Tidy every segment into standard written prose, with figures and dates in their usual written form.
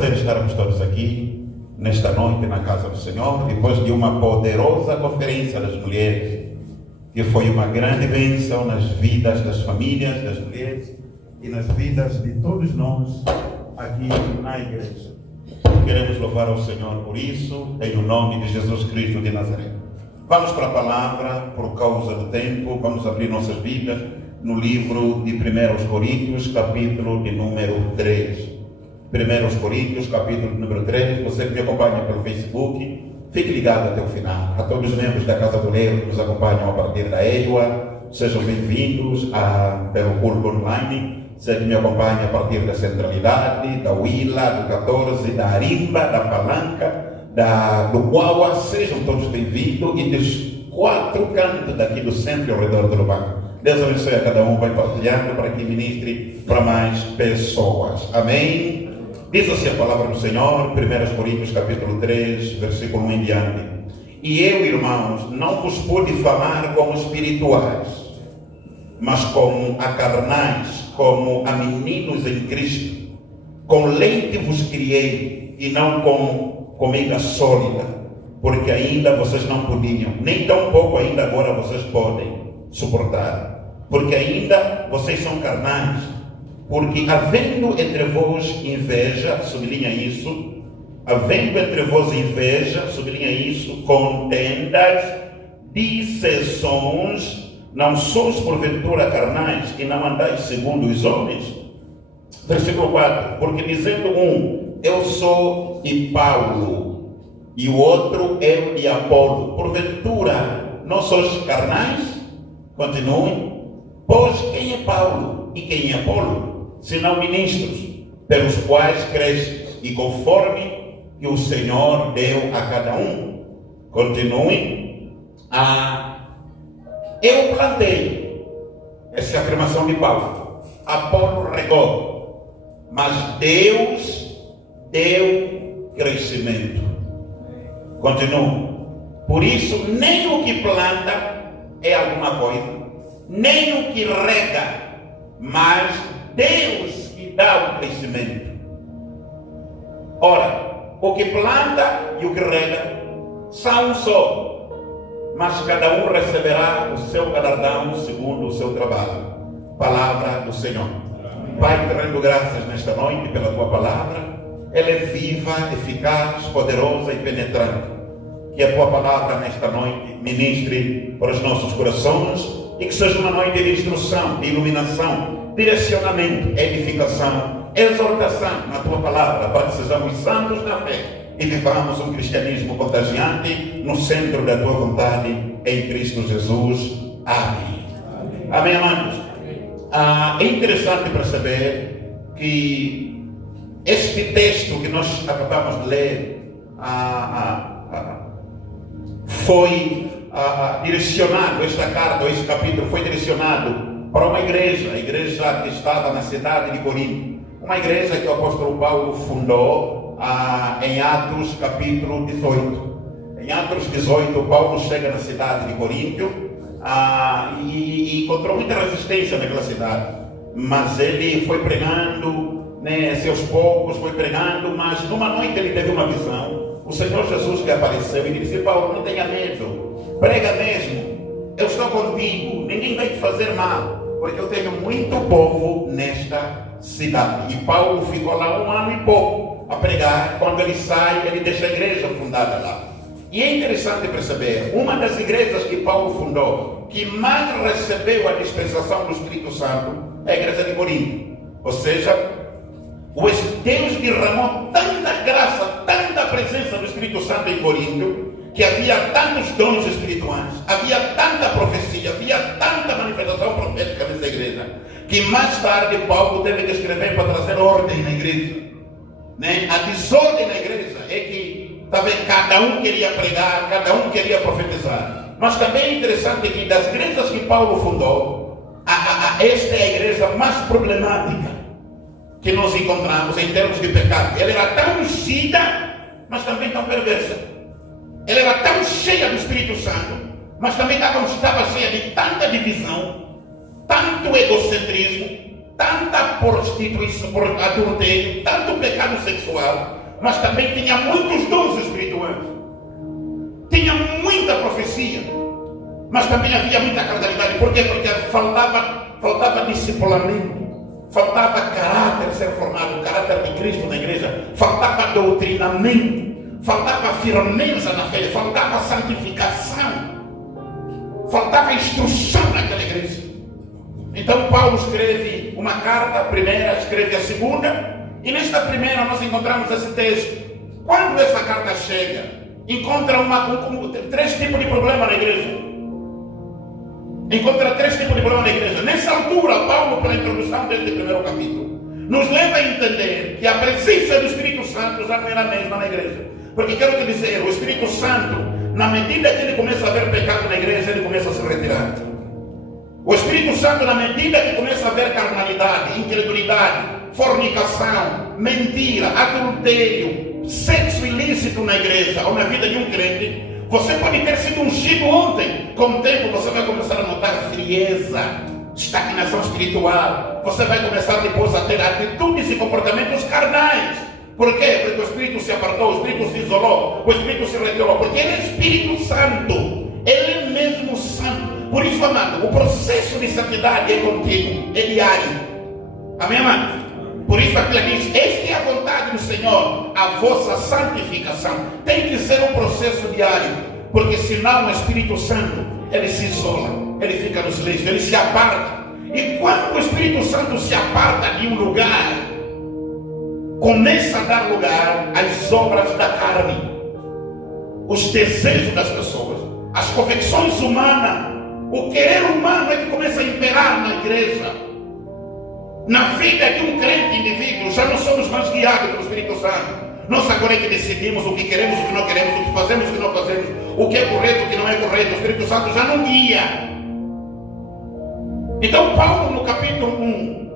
Estarmos todos aqui nesta noite na casa do Senhor, depois de uma poderosa conferência das mulheres, que foi uma grande bênção nas vidas das famílias, das mulheres e nas vidas de todos nós aqui na igreja. Queremos louvar ao Senhor por isso, em o nome de Jesus Cristo de Nazaré. Vamos para a palavra, por causa do tempo, vamos abrir nossas Bíblias no livro de 1 Coríntios, capítulo de número 3. 1 Coríntios, capítulo número 3, você que me acompanha pelo Facebook, fique ligado até o final. A todos os membros da Casa do Leiro que nos acompanham a partir da EIWA, sejam bem-vindos pelo culto online. Você que me acompanha a partir da Centralidade, da Huila, do 14, da Arimba, da Palanca, do Guaua, sejam todos bem-vindos, e dos 4 cantos daqui do centro e ao redor do Lubango. Deus abençoe a cada um, vai partilhando para que ministre para mais pessoas. Amém? Diz assim a palavra do Senhor, 1 Coríntios capítulo 3, versículo 1 em diante. E eu, irmãos, não vos pude falar como espirituais, mas como a carnais, como a meninos em Cristo. Com leite vos criei, e não com comida sólida, porque ainda vocês não podiam, nem tão pouco ainda agora vocês podem suportar, porque ainda vocês são carnais. Porque havendo entre vós inveja, sublinha isso, havendo entre vós inveja, sublinha isso, contendas, dissensões, não sois porventura carnais e não andais segundo os homens? Versículo 4, porque dizendo um, eu sou de Paulo, e o outro é de Apolo, porventura não sois carnais? Continuem, pois quem é Paulo e quem é Apolo? Senão ministros, pelos quais cresces, e conforme que o Senhor deu a cada um. Continuem. Eu plantei, essa é a afirmação de Paulo. Apolo regou, mas Deus deu crescimento. Continuem. Por isso, nem o que planta é alguma coisa, nem o que rega, mas Deus que dá o crescimento. Ora, o que planta e o que rega são um só, mas cada um receberá o seu galardão segundo o seu trabalho. Palavra do Senhor. Pai, te rendo graças nesta noite pela tua palavra. Ela é viva, eficaz, poderosa e penetrante. Que a tua palavra nesta noite ministre para os nossos corações e que seja uma noite de instrução, de iluminação, direcionamento, edificação, exortação na tua palavra, para que sejamos santos na fé e vivamos um cristianismo contagiante no centro da tua vontade, em Cristo Jesus. Amém. Amém, amados. É interessante perceber que este texto que nós acabamos de ler foi direcionado, esta carta, este capítulo foi direcionado para uma igreja, a igreja que estava na cidade de Corinto, uma igreja que o apóstolo Paulo fundou em Atos capítulo 18. Em Atos 18, Paulo chega na cidade de Corinto e encontrou muita resistência naquela cidade, mas ele foi pregando, seus poucos foi pregando, mas numa noite ele teve uma visão. O Senhor Jesus que apareceu e disse: Paulo, não tenha medo, prega mesmo, eu estou contigo, ninguém vai te fazer mal, porque eu tenho muito povo nesta cidade. E Paulo ficou lá 1 ano e pouco a pregar. Quando ele sai, ele deixa a igreja fundada lá. E é interessante perceber, uma das igrejas que Paulo fundou, que mais recebeu a dispensação do Espírito Santo, é a igreja de Corinto. Ou seja, Deus derramou tanta graça, tanta presença do Espírito Santo em Corinto, que havia tantos dons espirituais, havia tanta profecia, havia tanta manifestação profética nessa igreja, que mais tarde Paulo teve que escrever para trazer ordem na igreja. A desordem na igreja é que talvez cada um queria pregar, cada um queria profetizar. Mas também é interessante que das igrejas que Paulo fundou, esta é a igreja mais problemática que nós encontramos em termos de pecado. Ela era tão ungida, mas também tão perversa. Ela era tão cheia do Espírito Santo, mas também estava cheia de tanta divisão, tanto egocentrismo, tanta prostituição, por adultério, tanto pecado sexual, mas também tinha muitos dons espirituais. Tinha muita profecia, mas também havia muita carnalidade. Por quê? Porque faltava discipulamento, faltava caráter ser formado, o caráter de Cristo na igreja, faltava doutrinamento, faltava firmeza na fé, faltava santificação, faltava instrução naquela igreja. Então Paulo escreve uma carta, a primeira, escreve a segunda, e nesta primeira nós encontramos esse texto. Quando essa carta chega, encontra três tipos de problema na igreja. Encontra três tipos de problema na igreja. Nessa altura, Paulo, pela introdução deste primeiro capítulo, nos leva a entender que a presença do Espírito Santo já não era a mesma na igreja. Porque quero te dizer, o Espírito Santo, na medida que ele começa a ver pecado na igreja, ele começa a se retirar. O Espírito Santo, na medida que começa a ver carnalidade, incredulidade, fornicação, mentira, adultério, sexo ilícito na igreja ou na vida de um crente, você pode ter sido ungido ontem. Com o tempo você vai começar a notar frieza, estagnação espiritual. Você vai começar depois a ter atitudes e comportamentos carnais. Por quê? Porque o Espírito se apartou, o Espírito se isolou, o Espírito se retirou. Porque ele é Espírito Santo, ele é mesmo santo. Por isso, amado, o processo de santidade é contínuo, é diário. Amém, amado? Por isso a Bíblia diz, esta é a vontade do Senhor, a vossa santificação. Tem que ser um processo diário, porque senão o Espírito Santo, ele se isola, ele fica no silêncio, ele se aparta. E quando o Espírito Santo se aparta de um lugar, começa a dar lugar às obras da carne, os desejos das pessoas, as convicções humanas, o querer humano é que começa a imperar na igreja. Na vida de um crente indivíduo, já não somos mais guiados pelo Espírito Santo. Nós agora é que decidimos o que queremos, o que não queremos, o que fazemos, o que não fazemos, o que é correto, o que não é correto. O Espírito Santo já não guia. Então Paulo, no capítulo 1,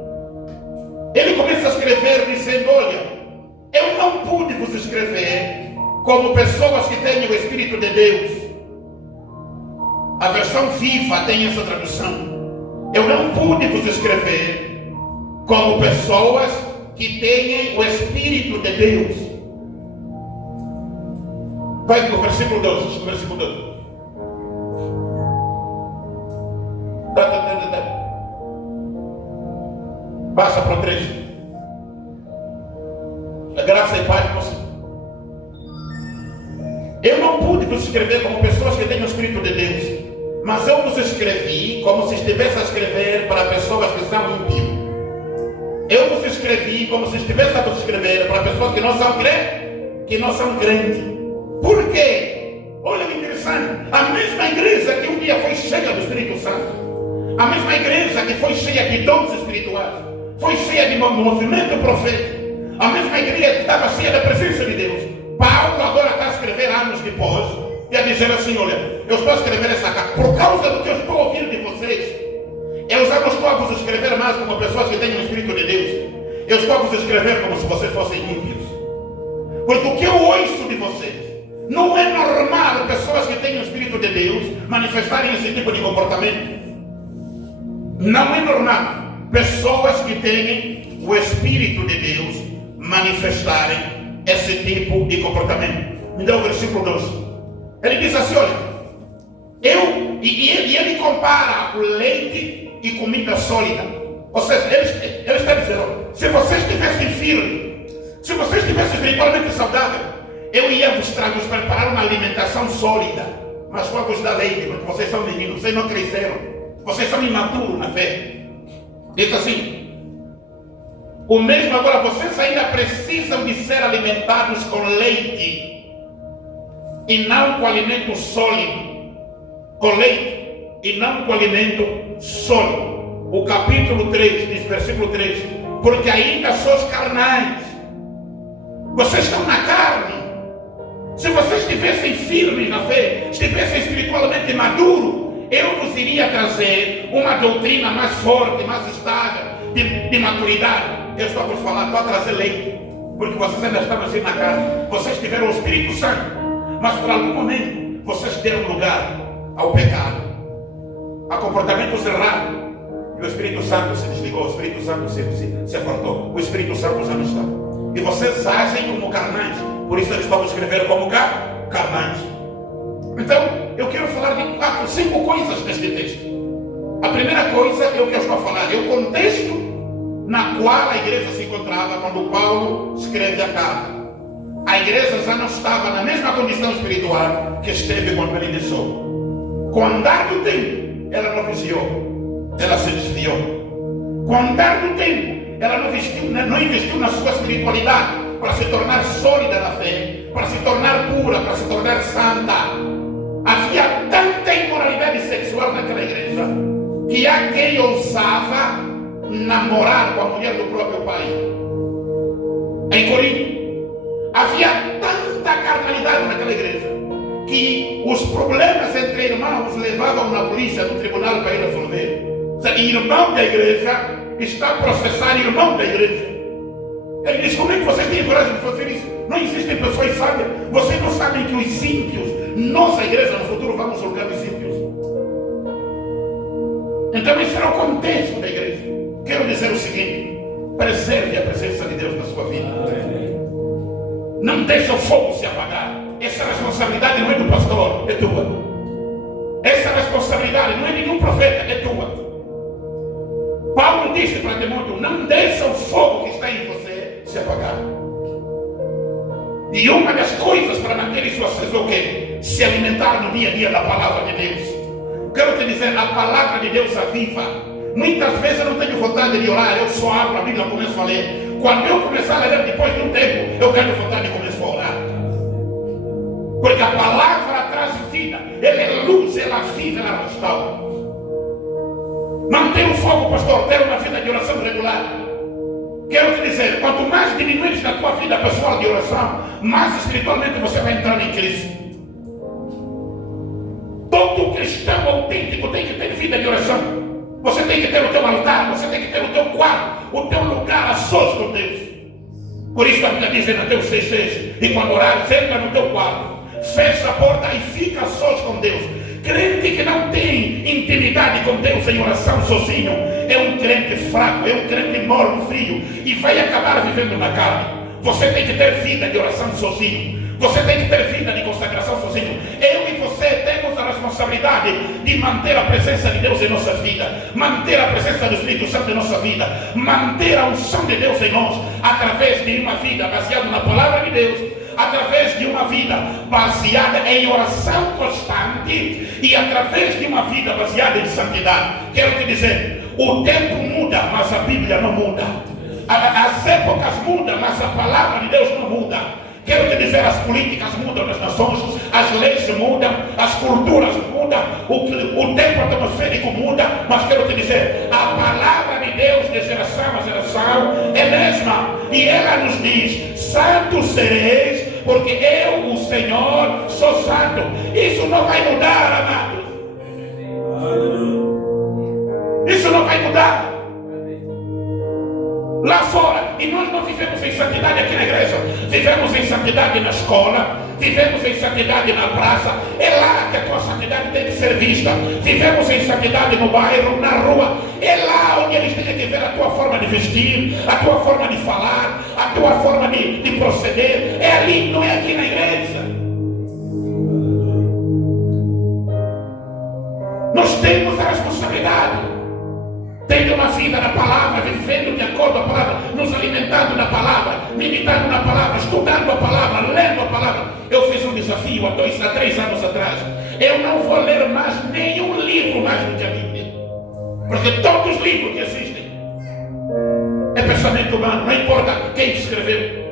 ele começa a escrever dizendo, olha, eu não pude vos escrever como pessoas que têm o Espírito de Deus. A versão Viva tem essa tradução. Eu não pude vos escrever como pessoas que têm o Espírito de Deus. Vai para o versículo 12. Versículo 12. Passa para o 3. A graça e paz de você. Eu não pude vos escrever como pessoas que têm o Espírito de Deus, mas eu vos escrevi como se estivesse a escrever para pessoas que são ímpios. Eu vos escrevi como se estivesse a vos escrever para pessoas que não são crentes. Por quê? Olha que interessante. A mesma igreja que um dia foi cheia do Espírito Santo, a mesma igreja que foi cheia de dons espirituais, foi cheia de movimento profético, a mesma igreja que estava cheia da presença de Deus. Paulo agora está a escrever anos depois e a dizer assim, olha, eu estou a escrever essa carta por causa do que eu estou ouvindo de vocês. Eu já não estou a vos escrever mais como pessoas que têm o Espírito de Deus. Eu estou a vos escrever como se vocês fossem ímpios. Porque o que eu ouço de vocês, não é normal pessoas que têm o Espírito de Deus manifestarem esse tipo de comportamento. Não é normal pessoas que têm o Espírito de Deus manifestarem esse tipo de comportamento. Me dá o versículo 12. Ele diz assim, olha, ele compara o leite e comida sólida. Ou seja, ele está dizendo, se vocês estivessem firmes, se vocês estivessem espiritualmente saudáveis, eu ia vos preparar uma alimentação sólida, mas só vos dar leite, porque vocês são meninos, vocês não cresceram, vocês são imaturos na fé. Diz assim, o mesmo agora, vocês ainda precisam de ser alimentados com leite e não com alimento sólido. Com leite e não com alimento sólido. O capítulo 3, diz, versículo 3, porque ainda sois carnais. Vocês estão na carne. Se vocês estivessem firmes na fé, estivessem espiritualmente maduros, eu vos iria trazer uma doutrina mais forte, mais estável, de maturidade. Eu estou a vos falar, estou a trazer leite, porque vocês ainda estão assim na carne. Vocês tiveram o Espírito Santo, mas por algum momento vocês deram lugar ao pecado, a comportamentos errados. E o Espírito Santo se desligou, o Espírito Santo se afastou, o Espírito Santo já não está. E vocês agem como carnais, por isso eles estão escrevendo como carnais. Então, eu quero falar de 4, 5 coisas deste texto. A primeira coisa é o que eu estou a falar, é o contexto na qual a igreja se encontrava quando Paulo escreve a carta. A igreja já não estava na mesma condição espiritual que esteve quando ele deixou. Com o andar do tempo, ela não vigiou, ela se desviou. Com o andar do tempo, ela não investiu na sua espiritualidade para se tornar sólida na fé, para se tornar pura, para se tornar santa. Havia tanta imoralidade sexual naquela igreja que há quem ousava namorar com a mulher do próprio pai. Em Corinto havia tanta carnalidade naquela igreja que os problemas entre irmãos levavam na polícia, no tribunal para ir resolver. Irmão da igreja está a processar irmão da igreja. Ele diz: como é que vocês têm coragem de fazer isso? Não existem pessoas sábias. Vocês não sabem que os ímpios, nós a igreja no futuro vamos julgar os ímpios. Então esse era o contexto da igreja. Quero dizer o seguinte: preserve a presença de Deus na sua vida. Não deixe o fogo se apagar. Essa responsabilidade não é do pastor, é tua. Essa responsabilidade não é de nenhum profeta, é tua. Paulo disse para Timóteo: não deixe o fogo que está em você se apagar. E uma das coisas para manter isso aceso é o quê? Se alimentar no dia a dia da palavra de Deus. Quero te dizer, a palavra de Deus aviva. Muitas vezes eu não tenho vontade de orar, eu só abro a Bíblia e começo a ler. Quando eu começar a ler depois de um tempo, eu tenho vontade de começar a orar. Porque a palavra traz vida, ela é luz, ela vive, ela restaura. Manter o fogo, pastor, ter uma vida de oração regular. Quero te dizer, quanto mais diminuires na tua vida pessoal de oração, mais espiritualmente você vai entrar em crise. Todo cristão autêntico tem que ter vida de oração. Você tem que ter o teu altar, você tem que ter o teu quarto, o teu lugar a sós com Deus. Por isso a Bíblia diz em Mateus 6,6: e quando orares, entra no teu quarto, fecha a porta e fica a sós com Deus. Crente que não tem intimidade com Deus em oração sozinho é um crente fraco, é um crente morno, frio, e vai acabar vivendo na carne. Você tem que ter vida de oração sozinho. Você tem que ter vida de consagração sozinho. Eu e você temos a responsabilidade de manter a presença de Deus em nossa vida, manter a presença do Espírito Santo em nossa vida, manter a unção de Deus em nós, através de uma vida baseada na palavra de Deus, através de uma vida baseada em oração constante e através de uma vida baseada em santidade. Quero te dizer, o tempo muda, mas a Bíblia não muda. As épocas mudam, mas a palavra de Deus não muda. Quero te dizer, as políticas mudam nas nações, as leis mudam, as culturas mudam, o tempo atmosférico muda, mas quero te dizer, a palavra de Deus de geração a geração é mesma, e ela nos diz: santos sereis, porque eu, o Senhor, sou santo. Isso não vai mudar, amados. Isso não vai mudar. Lá fora, e nós não vivemos em santidade aqui na igreja, vivemos em santidade na escola, vivemos em santidade na praça, é lá que a tua santidade tem que ser vista. Vivemos em santidade no bairro, na rua, é lá onde eles têm que ver a tua forma de vestir, a tua forma de falar, a tua forma de proceder, é ali, não é aqui na igreja. Nós temos a responsabilidade tendo uma vida na palavra, vivendo de acordo com a palavra, nos alimentando na palavra, meditando na palavra, estudando a palavra, lendo a palavra. Eu fiz um desafio há 3 anos atrás. Eu não vou ler mais nenhum livro mais do que a Bíblia, porque todos os livros que existem é pensamento humano, não importa quem escreveu,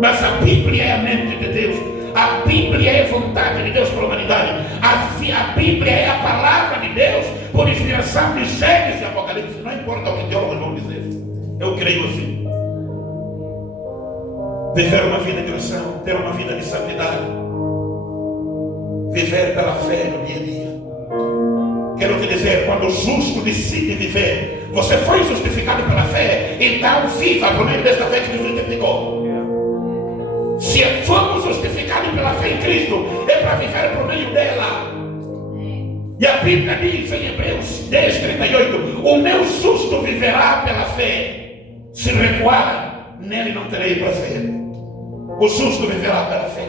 mas a Bíblia é a mente de Deus. A Bíblia é a vontade de Deus para a humanidade. A Bíblia é a palavra de Deus por inspiração de Gênesis e Apocalipse. Não importa o que teólogos vão dizer, eu creio assim. Viver uma vida de oração, ter uma vida de santidade, viver pela fé no dia a dia. Quero te dizer, quando o justo decide viver, você foi justificado pela fé, então viva por meio desta fé que nos justificou. Se fomos justificados pela fé em Cristo, é para viver por meio dela. E a Bíblia diz em Hebreus 10:38, o meu justo viverá pela fé. Se recuar, nele não terei prazer. O justo viverá pela fé.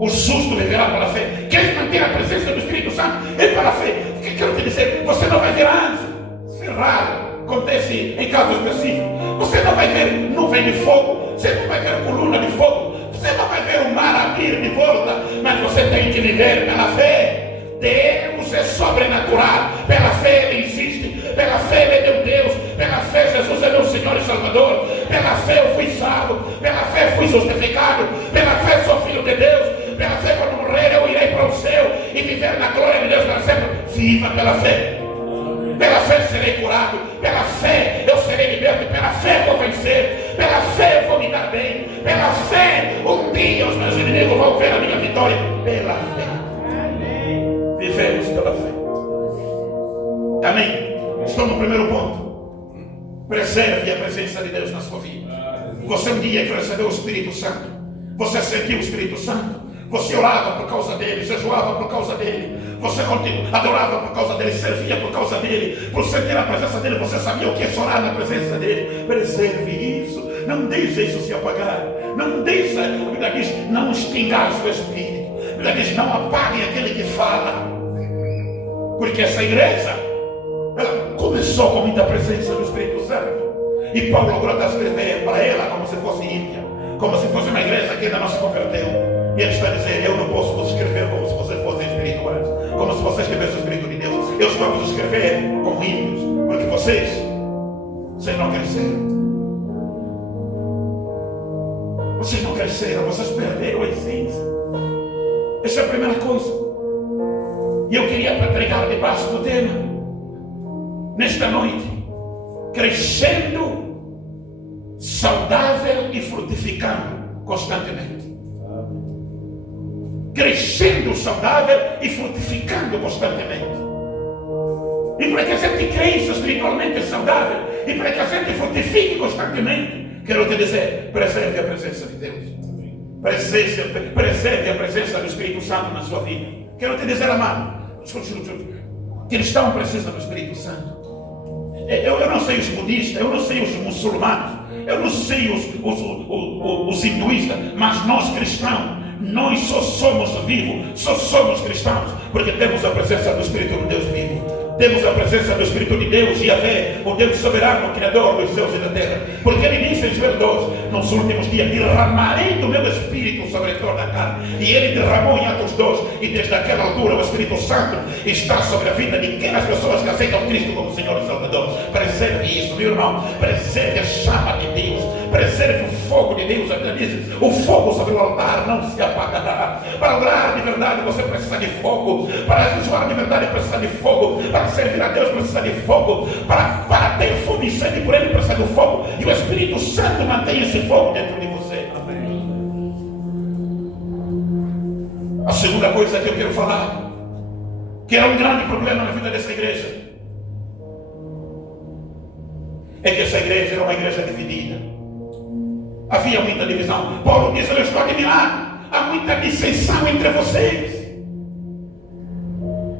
O justo viverá pela fé. Quer manter a presença do Espírito Santo? É pela fé. O que quero te dizer? Você não vai ver anjo. Isso é raro. Acontece em casos específicos. Você não vai ver nuvem de fogo. Você não vai ver coluna de fogo. Você não vai ver o mar abrir de volta. Mas você tem que viver pela fé. Deus é sobrenatural. Pela fé Ele existe. Pela fé Ele é meu Deus. Pela fé Jesus é meu Senhor e Salvador. Pela fé eu fui salvo. Pela fé fui justificado. Pela fé sou filho de Deus. Pela fé quando morrer eu irei para o céu e viver na glória de Deus para sempre. Viva pela fé. Pela fé serei curado. Pela fé eu serei liberto. Pela fé vou vencer. Pela fé eu vou me dar bem. Pela fé um dia os meus inimigos vão ver a minha vitória. Pela fé. Vivemos pela fé. Amém. Estou no primeiro ponto. Preserve a presença de Deus na sua vida. Você um dia que recebeu o Espírito Santo, você sentiu o Espírito Santo, você orava por causa dele, jejuava por causa dele, você adorava por causa dele, servia por causa dele, por sentir a presença dele, você sabia o que é chorar na presença dele. Preserve isso, não deixe isso se apagar, não deixe, a Bíblia diz, não extingar o seu espírito, a Bíblia diz, não apague aquele que fala, porque essa igreja, ela começou com muita presença do Espírito Santo, e Paulo logrou descrever para ela como se fosse ímpia, como se fosse uma igreja que ainda não se converteu. E ele está dizendo, eu não posso vos escrever como se vocês fossem espirituais, como se vocês tivessem o Espírito de Deus. Eu estou a vos escrever como ímpios, porque vocês não cresceram. Vocês não cresceram, vocês perderam a essência. Essa é a primeira coisa. E eu queria pregar debaixo do tema, nesta noite, crescendo, saudável e frutificando constantemente. Crescendo saudável e frutificando constantemente. E para que a gente cresça espiritualmente saudável e para que a gente frutifique constantemente, quero te dizer, preserve a presença de Deus. Preserve a presença do Espírito Santo na sua vida. Quero te dizer, amado, cristão precisa do Espírito Santo. Eu não sei os budistas, eu não sei os muçulmanos, eu não sei os hinduístas, mas nós cristãos, nós só somos vivos, só somos cristãos, porque temos a presença do Espírito de Deus vivo. Temos a presença do Espírito de Deus, Yahvé, o Deus soberano, Criador dos céus e da terra. Porque ele disse em Joel 12, nos últimos dias, derramarei do meu Espírito sobre toda a carne. E ele derramou em Atos 12, e desde aquela altura o Espírito Santo está sobre a vida de aquelas pessoas que aceitam Cristo como Senhor e Salvador. Preserve isso, meu irmão. Preserve a chama de Deus. Preserve o fogo de Deus. A Bíblia diz, o fogo sobre o altar não se apagará. Para orar de verdade você precisa de fogo. Para jejuar de verdade precisa de fogo. Para servir a Deus precisa de fogo. Para ter fome e sede por Ele precisa de fogo. E o Espírito Santo mantém esse fogo dentro de você. Amém. A segunda coisa que eu quero falar, que é um grande problema na vida dessa igreja, é que essa igreja era uma igreja dividida. Havia muita divisão. Paulo diz, eu estou admirado, há muita dissensão entre vocês.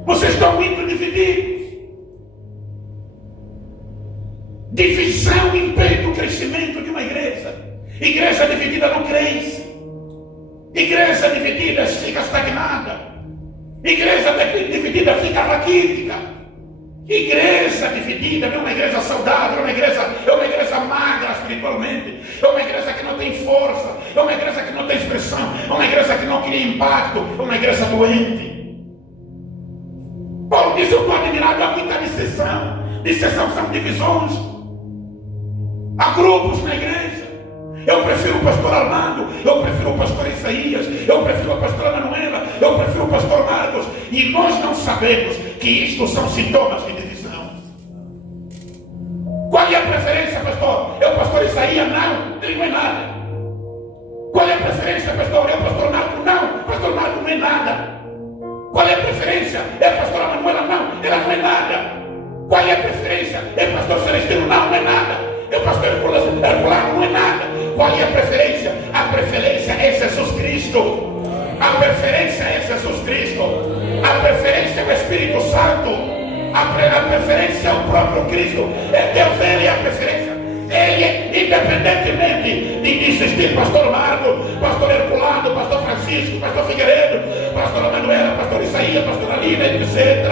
Vocês estão muito divididos. Divisão impede o crescimento de uma igreja. Igreja dividida não cresce. Igreja dividida fica estagnada. Igreja dividida fica raquítica. Igreja dividida não é uma igreja saudável, é uma igreja magra espiritualmente, é uma igreja que não tem força, é uma igreja que não tem expressão, é uma igreja que não cria impacto, é uma igreja doente. Paulo diz, eu estou admirado, há muita dissensão. Dissensão são divisões. Há grupos na igreja. Eu prefiro o pastor Armando, eu prefiro o pastor Isaías, eu prefiro a pastora Manuela, eu prefiro o pastor Marcos. E nós não sabemos que isto são sintomas de divisão. Qual é a preferência, pastor? É o pastor Isaías? Não, ele não é nada. Qual é a preferência, pastor? É o pastor Marcos? Não, o pastor Marcos não é nada. Qual é a preferência? É a pastora Manuela? Não, ela não é nada. Qual é a preferência? É o pastor Celestino? Não, não é nada. É o pastor Herculano? Não é nada. Qual é a preferência? A preferência é Jesus Cristo. A preferência é Jesus Cristo. A preferência é o Espírito Santo, a preferência é o próprio Cristo. É Deus, Ele é a preferência. Ele, independentemente de insistir, pastor Marco, pastor Herculano, pastor Francisco, pastor Figueiredo, pastor Manuela, pastor Isaías, pastor Alina, etc.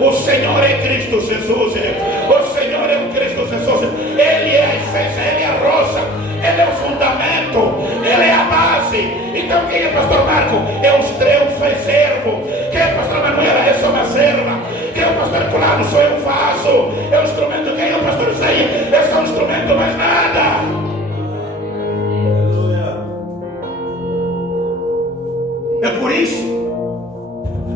O Senhor é Cristo Jesus. O Senhor é o Cristo Jesus. Ele é a essência, Ele é a rocha, Ele é o fundamento, Ele é a base. Então quem é pastor Marco? É o servo. Quem é pastor Manuela? É só uma serva. Quem é o pastor Herculano? Sou eu faço. É o instrumento. Quem é o pastor Isaías? É só um instrumento, mais nada. É por isso,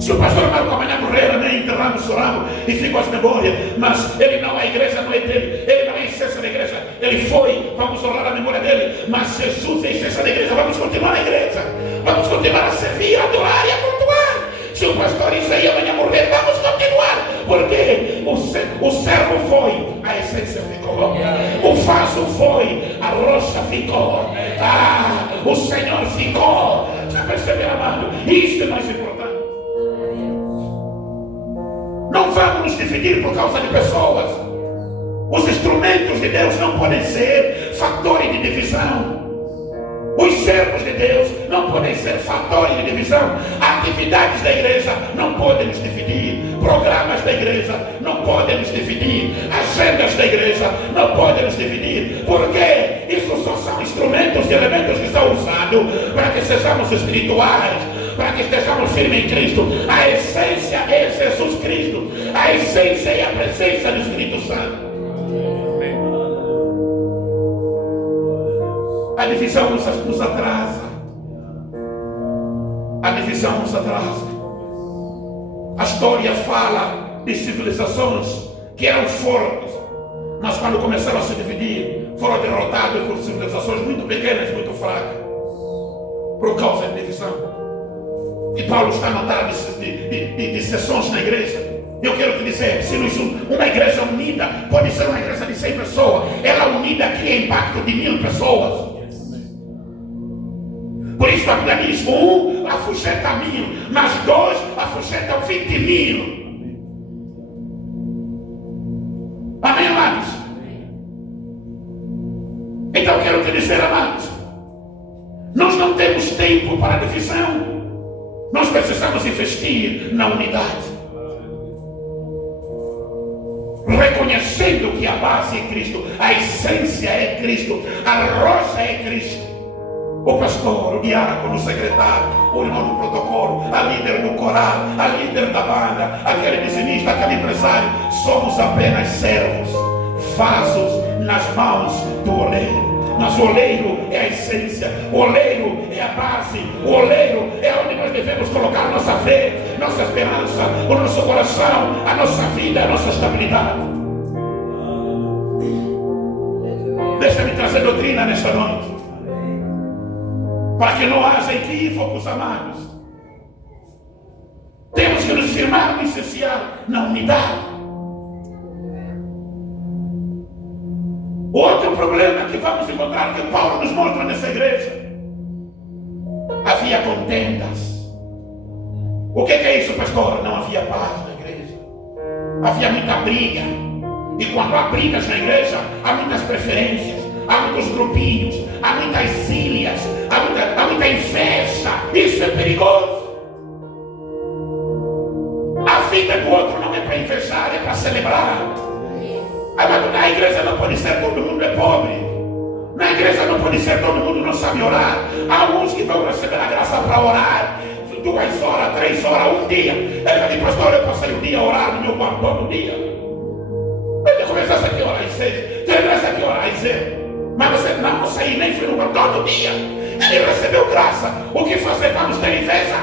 se o pastor Marco amanhã morrer, nem enterramos, choramos e ficam as memórias, mas ele não, a igreja não é dele, ele não é a essência da igreja, ele foi, vamos honrar a memória dele, mas Jesus é a essência da igreja, vamos continuar na igreja, vamos continuar a servir, a adorar e a cultuar. Se o pastor Isaías amanhã morrer, vamos continuar, porque o servo foi, a essência ficou, o vaso foi, a rocha ficou, o Senhor ficou. Você percebe, amado? Isso é mais importante. Não vamos nos dividir por causa de pessoas. Os instrumentos de Deus não podem ser fatores de divisão. Os servos de Deus não podem ser fatores de divisão. Atividades da igreja não podem nos dividir. Programas da igreja não podem nos dividir. Agendas da igreja não podem nos dividir. Porque isso só são instrumentos e elementos que são usados para que sejamos espirituais, para que estejamos firmes em Cristo. A essência é Jesus Cristo. A essência é a presença do Espírito Santo. A divisão nos atrasa. A divisão nos atrasa. A história fala de civilizações que eram fortes, mas quando começaram a se dividir, foram derrotadas por civilizações muito pequenas, muito fracas, por causa da divisão. E Paulo está a notar de sessões na igreja. Eu quero te dizer, se uma igreja unida pode ser uma igreja de 100 pessoas, ela unida cria impacto de 1000 pessoas. Por isso a Bíblia diz: 1 afugenta 1000, mas 2 afugentam 20.000. Amém, amados? Então eu quero te dizer, amados, nós não temos tempo para divisão. Nós precisamos investir na unidade, reconhecendo que a base é Cristo, a essência é Cristo, a rocha é Cristo. O pastor, o diácono, o secretário, o irmão do protocolo, a líder do coral, a líder da banda, aquele dizimista, aquele empresário, somos apenas servos, vasos nas mãos do oleiro. Mas o oleiro é a essência, o oleiro é a base, o oleiro é onde nós devemos colocar nossa fé, nossa esperança, o nosso coração, a nossa vida, a nossa estabilidade. Deixa-me trazer doutrina nesta noite, para que não haja equívocos, amados. Temos que nos firmar no essencial, na unidade. Outro problema que vamos encontrar, que Paulo nos mostra nessa igreja: havia contendas. O que é isso, pastor? Não havia paz na igreja, havia muita briga. E quando há brigas na igreja, há muitas preferências, há muitos grupinhos, há muitas ilhas, há muita inveja. Isso é perigoso. A vida do outro não é para invejar, é para celebrar. Na igreja não pode ser todo mundo é pobre. Na igreja não pode ser todo mundo não sabe orar. Há uns que vão receber a graça para orar 2 horas, 3 horas, um dia. Ele vai dizer: pastor, eu passei um dia a orar no meu quarto todo dia. Ele começasse aqui a orar às 6, terminasse aqui a orar às 6. Mas você não saiu nem foi no quarto todo dia. Ele recebeu graça. O que fazer? Vamos ter inveja?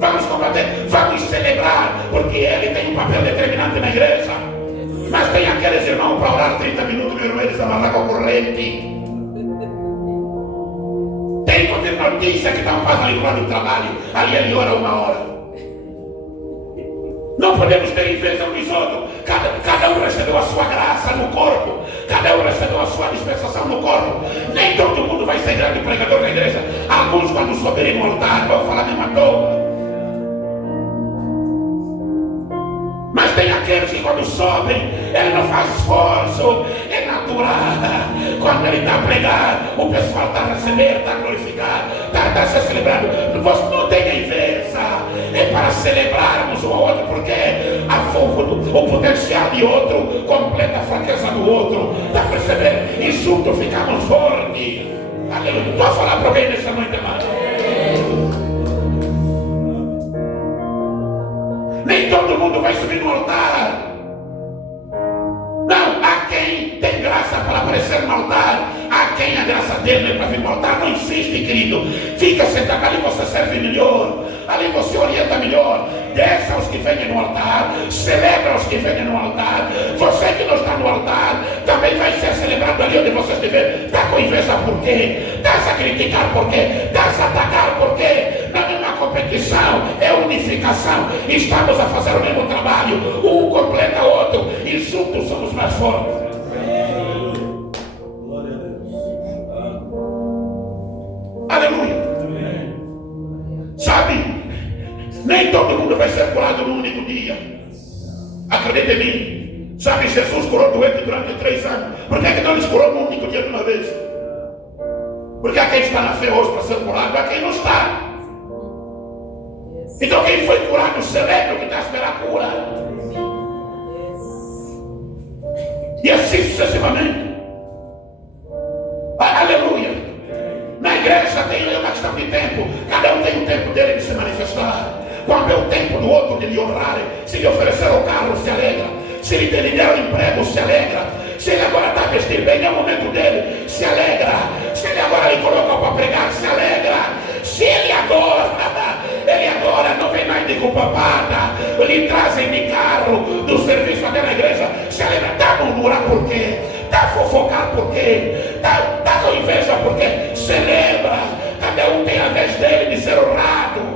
Vamos combater? Vamos celebrar? Porque ele tem um papel determinante na igreja. Mas tem aqueles irmãos para orar 30 minutos, meu irmão, eles amarram com a corrente. Tem que ter notícia que estão fazendo lá no trabalho, ali ele ora 1 hora. Não podemos ter inveja uns dos outros. Cada um recebeu a sua graça no corpo, cada um recebeu a sua dispensação no corpo. Nem todo mundo vai ser grande pregador na igreja. Alguns, quando subirem no altar, vão falar: me matou. aqueles que quando sobem, ele não faz esforço, é natural. Quando ele está a pregar, o pessoal está a receber, está a glorificar, está se celebrando. Você não tem inveja, é para celebrarmos um ao outro, porque o potencial de outro completa a fraqueza do outro. Está percebendo? E juntos ficamos fortes. Aleluia. Estou a falar para alguém nessa noite, amado. Nem todo mundo vai subir no altar. Não, há quem tem graça para aparecer no altar, há quem a graça dele é para vir no altar. Não insiste, querido. Fica sentado ali, você serve melhor, ali você orienta melhor. Desça os que vêm no altar, celebra os que vêm no altar. Você que não está no altar também vai ser celebrado ali onde você estiver. Está com inveja por quê? Está a criticar por quê? Está a atacar por quê? Não é uma competição, é unificação. Estamos a fazer o mesmo trabalho, um completa o outro e juntos somos mais fortes. Aleluia. Sabe, nem todo mundo vai ser curado num único dia. Acredite em mim. Sabe, Jesus curou doente durante 3 anos. Por que não nos curou num único dia de uma vez? Porque há quem está na fé hoje para ser curado, há quem não está. Então quem foi curado celebra o que está a esperar a cura. E assim sucessivamente. Aleluia. Na igreja tem uma questão de tempo. Cada um tem o tempo dele de se manifestar. Quando é o tempo do outro de lhe honrar, se lhe oferecer o carro, se alegra. Se lhe der o emprego, se alegra. Se ele agora está vestido bem, é o momento dele, se alegra. Se ele agora lhe colocou para pregar, se alegra. Se ele agora não vem mais de culpapada, lhe trazem de carro do serviço até na igreja, se alegra. Está a murmurar por quê? Está a fofocar por quê? Está com inveja por quê? Celebra. Cada um tem a vez dele de ser honrado.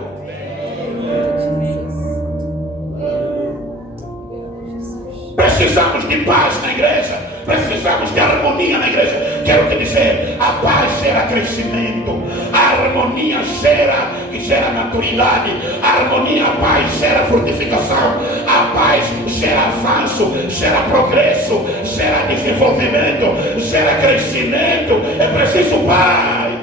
Precisamos de paz na igreja. Precisamos de harmonia na igreja. Quero te dizer, a paz gera crescimento. A harmonia gera maturidade. A harmonia, a paz gera frutificação. A paz gera avanço, gera progresso, gera desenvolvimento, gera crescimento. É preciso paz.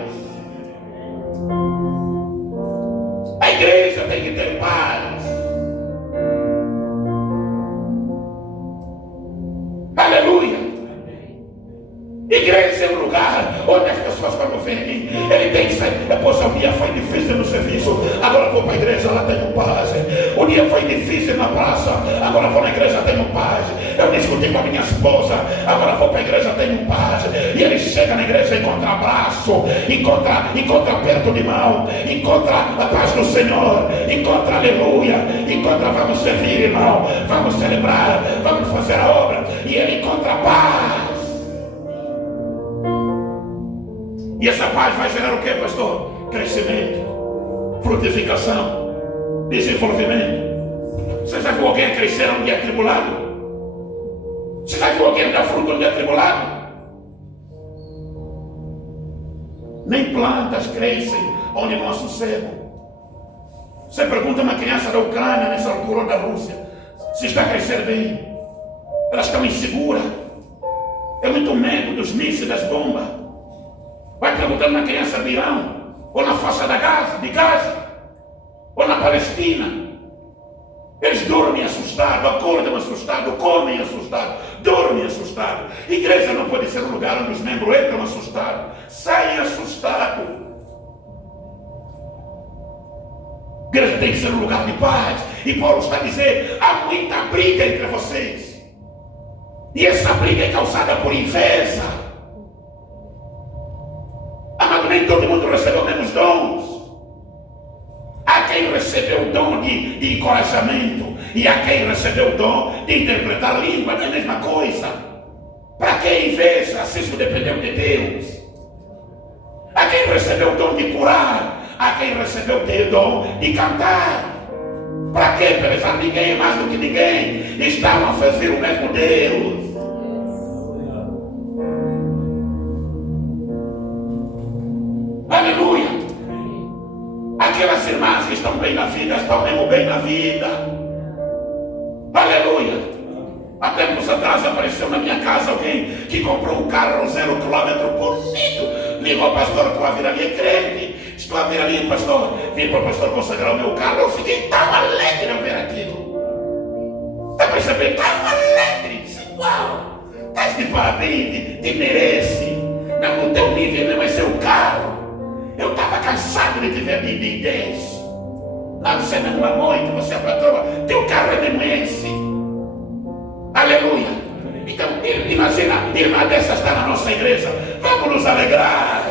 A igreja tem que ter paz. Aleluia. Igreja é um lugar onde as pessoas quando vêm, ele tem que sair. Poxa, o dia foi difícil no serviço, agora vou para a igreja, lá tenho paz. O dia foi difícil na praça, agora vou na igreja, tenho paz. Eu discuti com a minha esposa, agora vou para a igreja, tenho paz. E ele chega na igreja, encontra abraço, encontra aperto de mão, encontra a paz do Senhor, encontra aleluia, encontra vamos servir, irmão, vamos celebrar, vamos fazer a obra. E ele encontra paz. E essa paz vai gerar o que, pastor? Crescimento, frutificação, desenvolvimento. Você já viu alguém crescer onde é atribulado? Você já viu alguém dar fruto onde é atribulado? Nem plantas crescem onde não há sossego. Você pergunta a uma criança da Ucrânia, nessa altura, ou da Rússia, se está a crescer bem. Elas estão inseguras. É muito medo dos mísseis, das bombas. Vai perguntando uma criança de Irão, ou na faixa de Gaza, ou na Palestina. Eles dormem assustados, acordam assustados, comem assustados, dormem assustados. Igreja não pode ser um lugar onde os membros entram assustados, saem assustados. Igreja tem que ser um lugar de paz. E Paulo está dizendo, há muita briga entre vocês. E essa briga é causada por inveja. Amado, nem todo mundo recebeu os mesmos dons. Há quem recebeu o dom de encorajamento e há quem recebeu o dom de interpretar a língua. Não é a mesma coisa. Para quem inveja, se isso dependeu de Deus. Há quem recebeu o dom de curar, há quem recebeu o dom de cantar. Para quê? Apesar de ninguém é mais do que ninguém, estavam a fazer o mesmo Deus. Aleluia. Aquelas irmãs que estão bem na vida, estão mesmo bem na vida. Aleluia. Há tempos atrás apareceu na minha casa alguém que comprou um carro 0 km bonito. Ligou, pastor, estou a vir ali, crente. Estou a vir ali, pastor. Vim para o pastor consagrar o meu carro. Eu fiquei tão alegre ao ver aquilo. Está percebendo? Tão alegre. Uau! Estás de parabéns, te merece. Não no teu nível, não é seu carro. Eu estava cansado de te ver de ideias. Não, você não é uma mãe, você é patroa. Teu carro é mesmo esse. Aleluia. Então, imagina, irmã dessa está na nossa igreja. Vamos nos alegrar.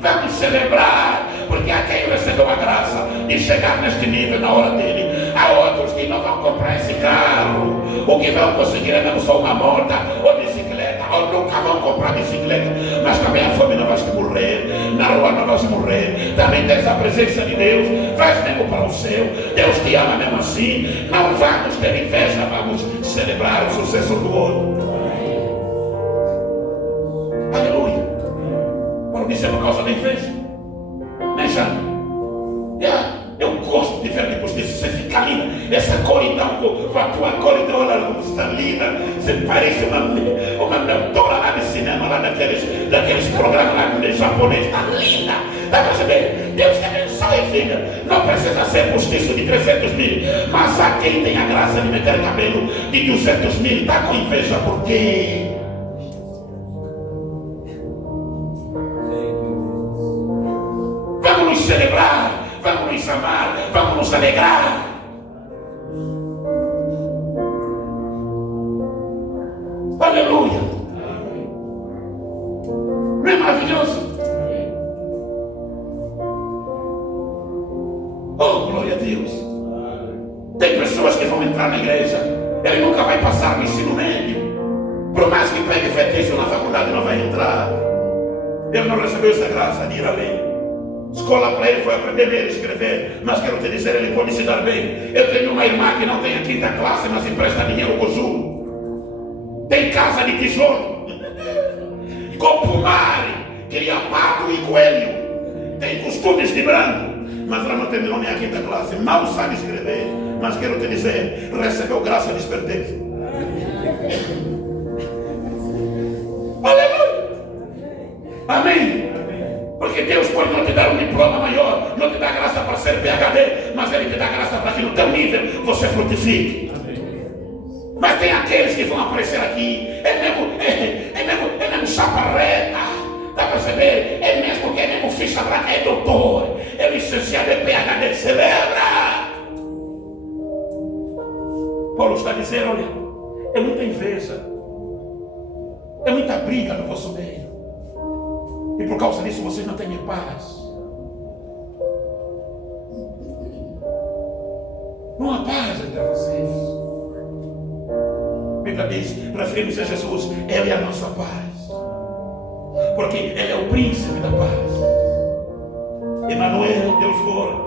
Vamos celebrar. Porque há quem recebeu a graça de chegar neste nível na hora dele. Há outros que não vão comprar esse carro. O que vão conseguir é não só uma moto ou bicicleta. Ou nunca vão comprar bicicleta. Mas também a fome não vai morrer. Na rua não vai morrer. Também tens a presença de Deus. Vais mesmo para o céu. Deus te ama mesmo assim. Não vamos ter inveja. Vamos celebrar o sucesso do outro. Aleluia. Por isso é por causa da inveja. Eu gosto de ver depois disso. Você fica linda. Essa cor então, com a tua cor então, olha como está linda. Você parece uma doutora lá de cinema, lá daqueles programas lá de japonês. Está linda. Dá para saber? Deus te abençoe, filha. Não precisa ser postiço de 300 mil. Mas há quem tem a graça de meter cabelo de 200 mil. Está com inveja por quê? Vamos nos celebrar. Vamos nos amar, vamos nos alegrar. Aleluia. Não é maravilhoso? Oh, glória a Deus. Tem pessoas que vão entrar na igreja. Ele nunca vai passar no ensino médio. Por mais que pegue fetiche na faculdade, não vai entrar. Ele não recebeu essa graça de ir além. Escola para ele foi aprender a ler e escrever. Mas quero te dizer, ele pode se dar bem. Eu tenho uma irmã que não tem a 5ª classe, mas empresta dinheiro com juro. Tem casa de tijolo. Com pomar, cria pato e coelho. Tem costumes de branco. Mas ela não terminou nem a 5ª classe. Mal sabe escrever. Mas quero te dizer, recebeu graça de esperteza. Aleluia. Amém. Porque Deus pode não te dar um diploma maior, não te dá graça para ser PhD, mas Ele te dá graça para que no teu nível você frutifique. Mas tem aqueles que vão aparecer aqui, é mesmo chaparreta, dá para perceber? É mesmo ficha branca, é doutor, é licenciado, é PhD, celebra. Paulo está dizendo, olha, é muita inveja, é muita briga no vosso meio. E por causa disso vocês não têm paz. Não há paz entre vocês. A Bíblia diz, referimos a Jesus, Ele é a nossa paz. Porque Ele é o príncipe da paz. Emmanuel, Deus forte,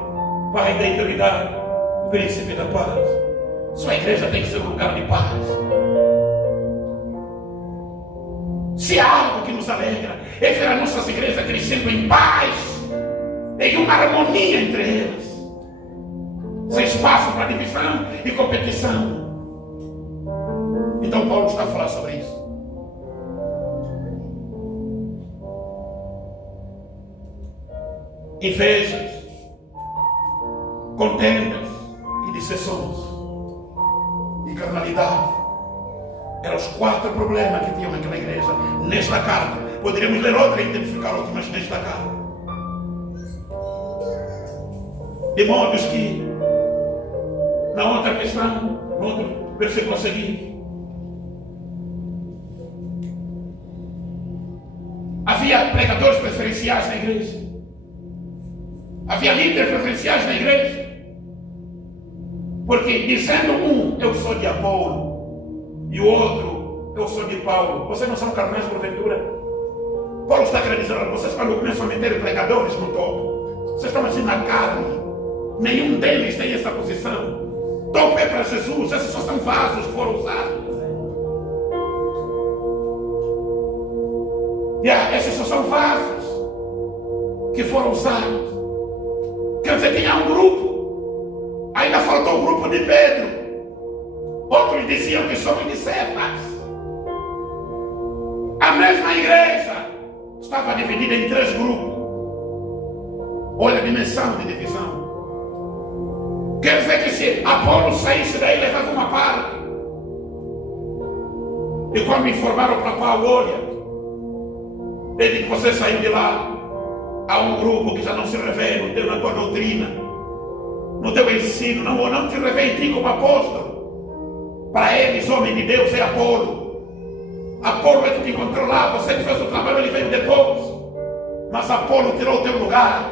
Pai da eternidade, príncipe da paz. Sua igreja tem que ser um lugar de paz. Se há algo que nos alegra, é ver as nossas igrejas crescendo em paz, em uma harmonia entre elas, sem espaço para divisão e competição. Então Paulo está a falar sobre isso. Invejas, contendas e dissensões e carnalidade. Eram os 4 problemas que tinham naquela igreja, nesta carta. Poderíamos ler outra e identificar outra, mas nesta carta. De modo que, na outra questão, no outro versículo seguinte, havia pregadores preferenciais na igreja. Havia líderes preferenciais na igreja. Porque dizendo um, eu sou de Apolo, e o outro, eu sou de Paulo. Vocês não são carnais porventura? Paulo está querendo dizer a vocês, quando começam a meter pregadores no topo, vocês estão assim na carne. Nenhum deles tem essa posição. Topo é para Jesus, esses só são vasos que foram usados. Esses só são vasos que foram usados. Quer dizer, tinha um grupo. Ainda faltou o grupo de Pedro. Outros diziam que somos de Cefas. A mesma igreja estava dividida em 3 grupos. Olha a dimensão de divisão. Quer dizer que se Apolo saísse daí, levava uma parte. E quando me informaram para Paulo, olha, desde que você saiu de lá, há um grupo que já não se revê na tua doutrina, no teu ensino, não te revê em ti como apóstolo. Para eles, homem de Deus é Apolo. Apolo é que te encontrou lá, você que fez o trabalho, ele veio depois. Mas Apolo tirou o teu lugar.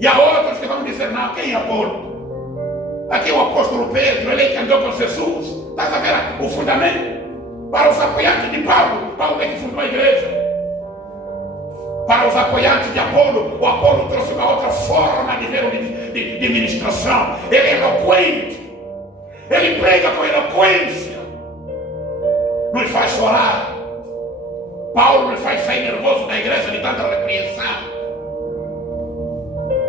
E há outros que vão dizer, não, quem é Apolo? Aqui é o apóstolo Pedro, ele que andou com Jesus. Estás a ver o fundamento? Para os apoiantes de Paulo, Paulo é que fundou a igreja. Para os apoiantes de Apolo, o Apolo trouxe uma outra forma de ver de ministração. Ele é eloquente. Ele prega com eloquência. Nos faz chorar. Paulo nos faz sair nervoso da igreja de tanta repreensão.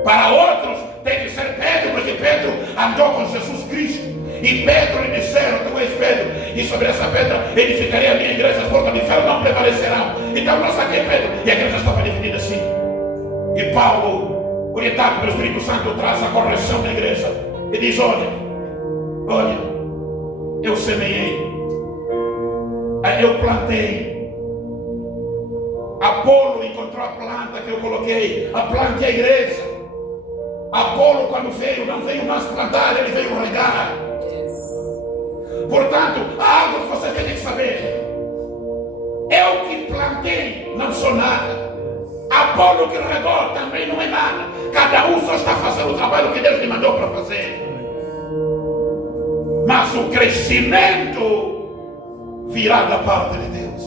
Para outros tem que ser Pedro, porque Pedro andou com Jesus Cristo. E Pedro lhe disseram, tu és Pedro, e sobre essa pedra edificarei a minha igreja, as portas do inferno não prevalecerão. Então nós aqui, Pedro, e a igreja estava dividida assim. E Paulo, orientado pelo Espírito Santo, traz a correção da igreja e diz, olha, eu semeei, eu plantei, Apolo encontrou a planta que eu coloquei, a planta e a igreja. Apolo, quando veio, não veio mais plantar, ele veio regar. Portanto, há algo que você tem que saber. Eu que plantei não sou nada. Apolo que regou também não é nada. Cada um só está fazendo o trabalho que Deus lhe mandou para fazer. Mas o crescimento virá da parte de Deus.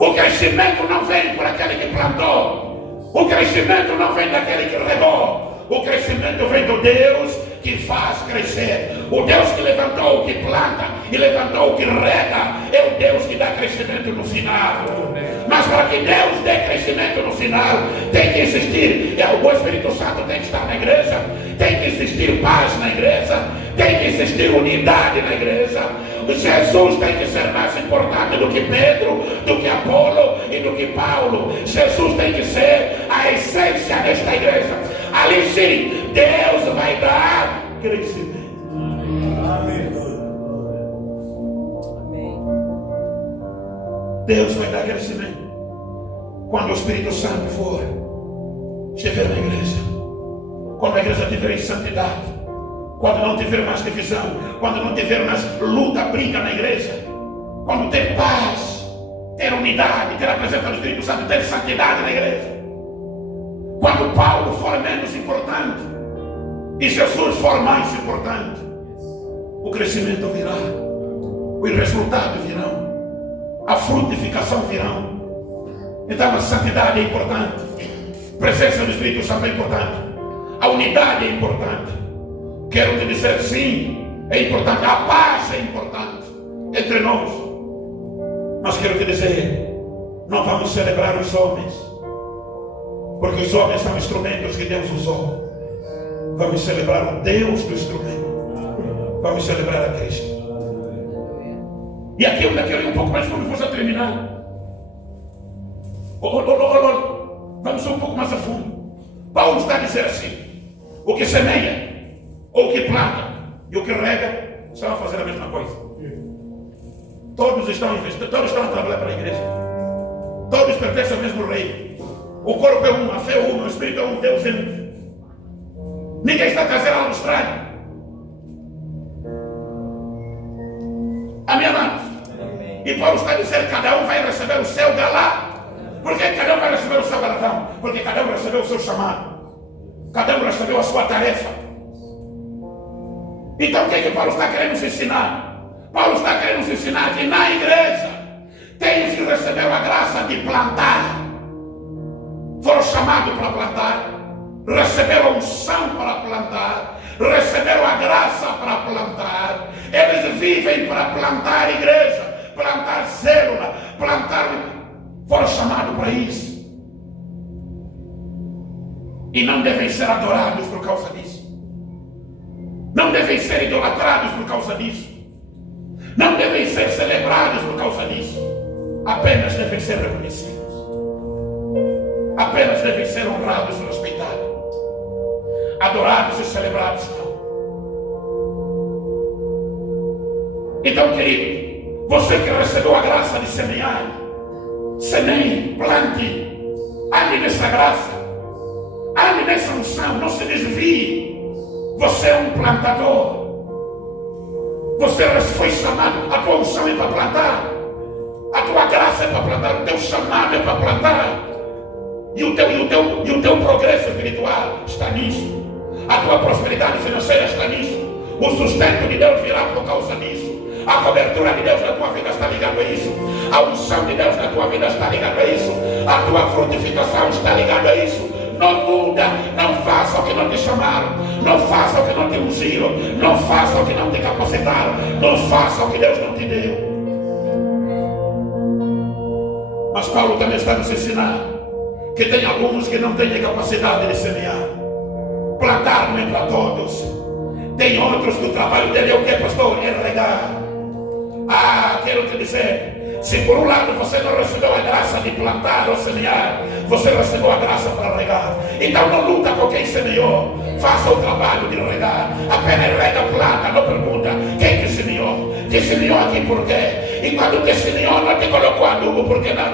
O crescimento não vem por aquele que plantou. O crescimento não vem daquele que regou. O crescimento vem do Deus que faz crescer. O Deus que levantou o que planta e levantou o que rega é o Deus que dá crescimento no final. Mas para que Deus dê crescimento no final, tem que existir, o Espírito Santo tem que estar na igreja, tem que existir paz na igreja, tem que existir unidade na igreja. Jesus tem que ser mais importante do que Pedro, do que Apolo e do que Paulo. Jesus tem que ser a essência desta igreja. Ali sim, Deus vai dar crescimento. Amém. Deus vai dar crescimento quando o Espírito Santo for estiver na igreja, quando a igreja estiver em santidade, quando não tiver mais divisão, quando não tiver mais luta, briga na igreja, quando ter paz, ter unidade, ter a presença do Espírito Santo, ter santidade na igreja. Quando Paulo for menos importante e Jesus for mais importante, o crescimento virá, os resultados virão, a frutificação virão. Então a santidade é importante, a presença do Espírito Santo é importante, a unidade é importante. Quero te dizer, sim, é importante, a paz é importante entre nós. Mas quero te dizer, não vamos celebrar os homens, porque os homens são instrumentos que Deus usou. Vamos celebrar o Deus do instrumento. Vamos celebrar a Cristo. E aqui eu quero ir um pouco mais fundo, vou já terminar. Vamos um pouco mais a fundo. Paulo está a dizer assim: o que semeia, ou o que planta, e o que rega, estão a fazer a mesma coisa. Todos estão investindo, todos estão a trabalhar para a igreja. Todos pertencem ao mesmo rei. O corpo é um, a fé é uma, o Espírito é um, Deus é um. Ninguém está trazendo algo estranho. Amém, amados? E Paulo está dizendo que cada um vai receber o seu galardão. Por que cada um vai receber o seu galardão? Porque cada um recebeu o seu chamado. Cada um recebeu a sua tarefa. Então o que é que Paulo está querendo nos ensinar? Paulo está querendo nos ensinar que na igreja tem que receber a graça de plantar. Foram chamados para plantar, receberam a unção para plantar, receberam a graça para plantar. Eles vivem para plantar igreja, plantar célula, plantar. Foram chamados para isso. E não devem ser adorados por causa disso. Não devem ser idolatrados por causa disso. Não devem ser celebrados por causa disso. Apenas devem ser reconhecidos. Apenas devem ser honrados e respeitados. Adorados e celebrados não. Então, querido, você que recebeu a graça de semear, semeie, plante, ande nessa graça, ande nessa unção, não se desvie. Você é um plantador. Você foi chamado, a tua unção é para plantar, a tua graça é para plantar, o teu chamado é para plantar, e o teu progresso espiritual está nisso, a tua prosperidade financeira está nisso, o sustento de Deus virá por causa disso. A cobertura de Deus na tua vida está ligada a isso. A unção de Deus na tua vida está ligada a isso. A tua frutificação está ligada a isso. Não muda, não faça o que não te chamaram. Não faça o que não te ungiram. Não faça o que não te capacitaram. Não faça o que Deus não te deu. Mas Paulo também está nos ensinando que tem alguns que não têm capacidade de semear. Plantar não é para todos. Tem outros que o trabalho dele é o que, pastor? É regar. Quero te dizer, se por um lado você não recebeu a graça de plantar ou semear, você recebeu a graça para regar. Então não luta com quem semeou, faça o trabalho de regar. Apenas rega, planta, não pergunta quem te semeou. Te semeou aqui por quê? E quando te semeou não te colocou adubo, porque não.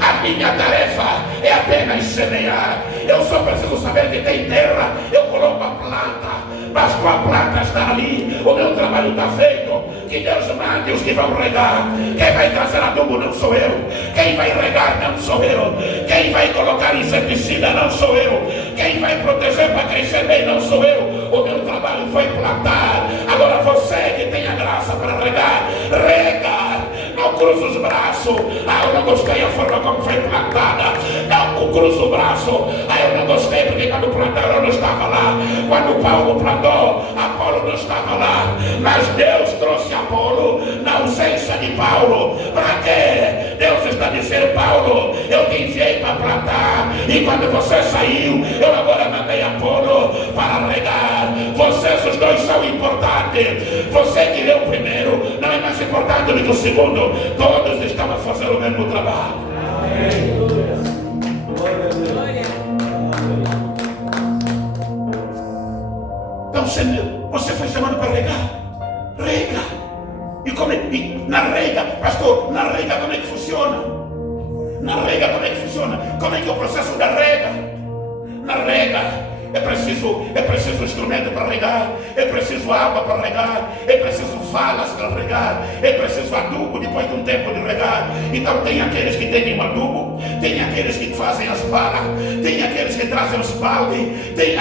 A minha tarefa é apenas semear. Eu só preciso saber que tem terra, eu coloco a planta. Mas com a planta está ali, o meu trabalho está feito. Que Deus mande os que vão regar. Quem vai trazer adubo não sou eu. Quem vai regar não sou eu. Quem vai colocar inseticida não sou eu. Quem vai proteger para crescer bem não sou eu. O meu trabalho foi plantar. Agora você que tem a graça para regar, rega. Não cruza os braços. Eu não gostei da forma como foi plantada. Não cruza o braço. Eu não gostei porque quando plantaram eu não estava lá. Quando Paulo plantou, Apolo não estava lá. Mas Deus trouxe Apolo na ausência de Paulo. Para quê? Deus está dizendo, Paulo, eu te enviei para plantar. E quando você saiu, eu agora mandei Apolo para regar. Vocês os dois são importantes. Você que deu o primeiro não é mais importante do que o segundo. Todos estão a fazer o mesmo trabalho. Então você foi chamado para regar. Rega. E na rega, pastor, na rega como é que funciona? Na rega como é que funciona? Como é que é o processo da rega? Na rega é preciso instrumento para regar, é preciso água para regar, é preciso valas para regar, é preciso adubo depois de um tempo de regar. Então tem aqueles que têm um adubo, tem aqueles que fazem as valas, tem aqueles que trazem os baldes, tem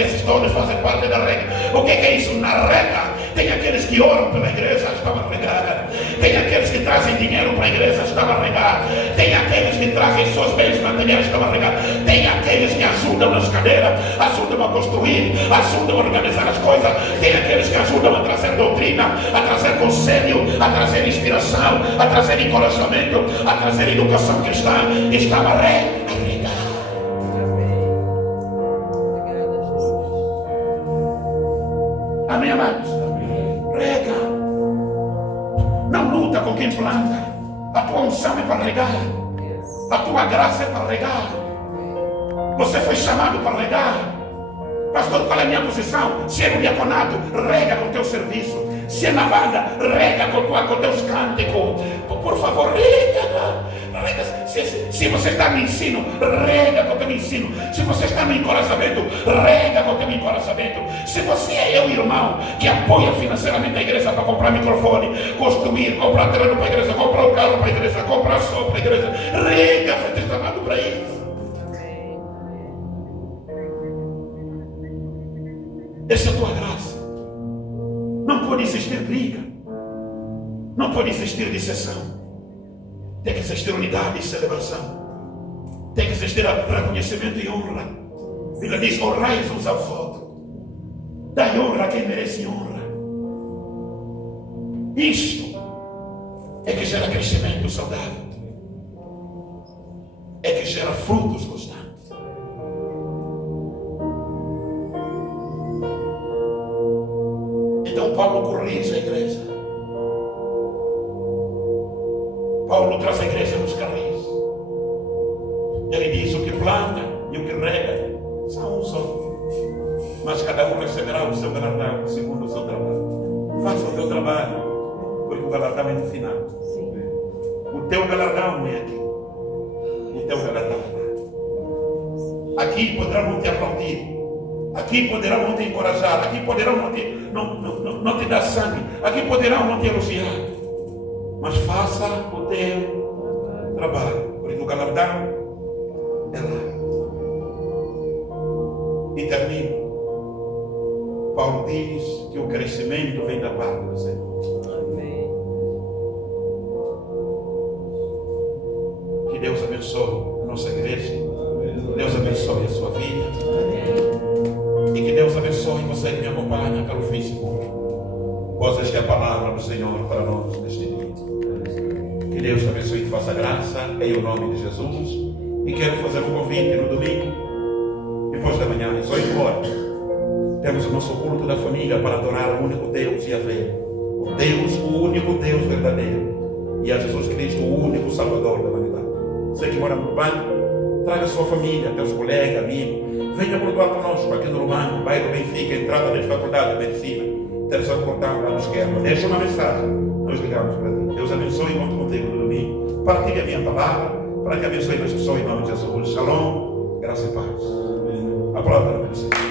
esses todos fazem parte da rega. O que é isso na rega? Tem aqueles que oram pela igreja, estão a regar. Tem aqueles que trazem dinheiro para a igreja, estão a regar. Tem aqueles que trazem seus bens materiais, estão a regar. Tem aqueles que ajudam nas cadeiras, ajudam a construir, ajudam a organizar as coisas. Tem aqueles que ajudam a trazer doutrina, a trazer conselho, a trazer inspiração, a trazer encorajamento, a trazer educação cristã. Estão a regar. Amém, amados? Rega. Não luta com quem planta. A tua unção é para regar. A tua graça é para regar. Você foi chamado para regar. Pastor, qual é a minha posição? Se é no diaconato, rega com o teu serviço. Se é na banda, rega com teus cânticos. Por favor, rega. Se você está no ensino, rega com o teu ensino. Se você está no encorajamento, rega com o teu encorajamento. Se você é eu, irmão, que apoia financeiramente a igreja para comprar microfone, construir, comprar terreno para a igreja, comprar um carro para a igreja, comprar som para a igreja, rega, foi chamado para isso. Essa é a tua graça. Não pode existir briga. Não pode existir dissensão. Tem que existir unidade e celebração. Tem que existir reconhecimento e honra. A Bíblia diz, honrai uns aos outros. Dai honra a quem merece honra. Isto é que gera crescimento saudável. É que gera frutos constantes. Então Paulo corrige a igreja. Paulo traz a igreja nos carris. Ele diz: o que planta e o que rega são um só, mas cada um receberá o seu galardão segundo o seu trabalho. Faça o teu trabalho, porque o galardão é no final. O teu galardão não é aqui. O teu galardão é lá. Aqui poderão não te aplaudir, aqui poderão não te encorajar, aqui poderão não te dar sangue, aqui poderão não te elogiar, mas faça o teu trabalho, porque o galardão é lá. E termino. Paulo diz que o crescimento vem da parte do Senhor. Amém. Que Deus abençoe a nossa igreja. Deus abençoe a sua vida. Amém. E que Deus abençoe você que me acompanha pelo Facebook. Pois esta é a palavra do Senhor para nós neste dia. Que Deus te abençoe e te faça graça em o nome de Jesus. E quero fazer um convite no domingo, depois da manhã, só ir embora. Temos o nosso culto da família para adorar o único Deus e Yahvé, o Deus, o único Deus verdadeiro, e a Jesus Cristo, o único Salvador da humanidade. Você que mora no Urbano, traga sua família, teus colegas, amigos, venha cultuar conosco aqui no Urbano, bairro Benfica, entrada da Faculdade de Medicina, terceiro portão lá no esquerdo. Deixa uma mensagem, nós ligamos para ti. Deus abençoe e conte contigo no domingo. Partilhe a minha palavra, para que abençoe as pessoas em nome de Jesus. Shalom, graça e paz. A palavra do Senhor.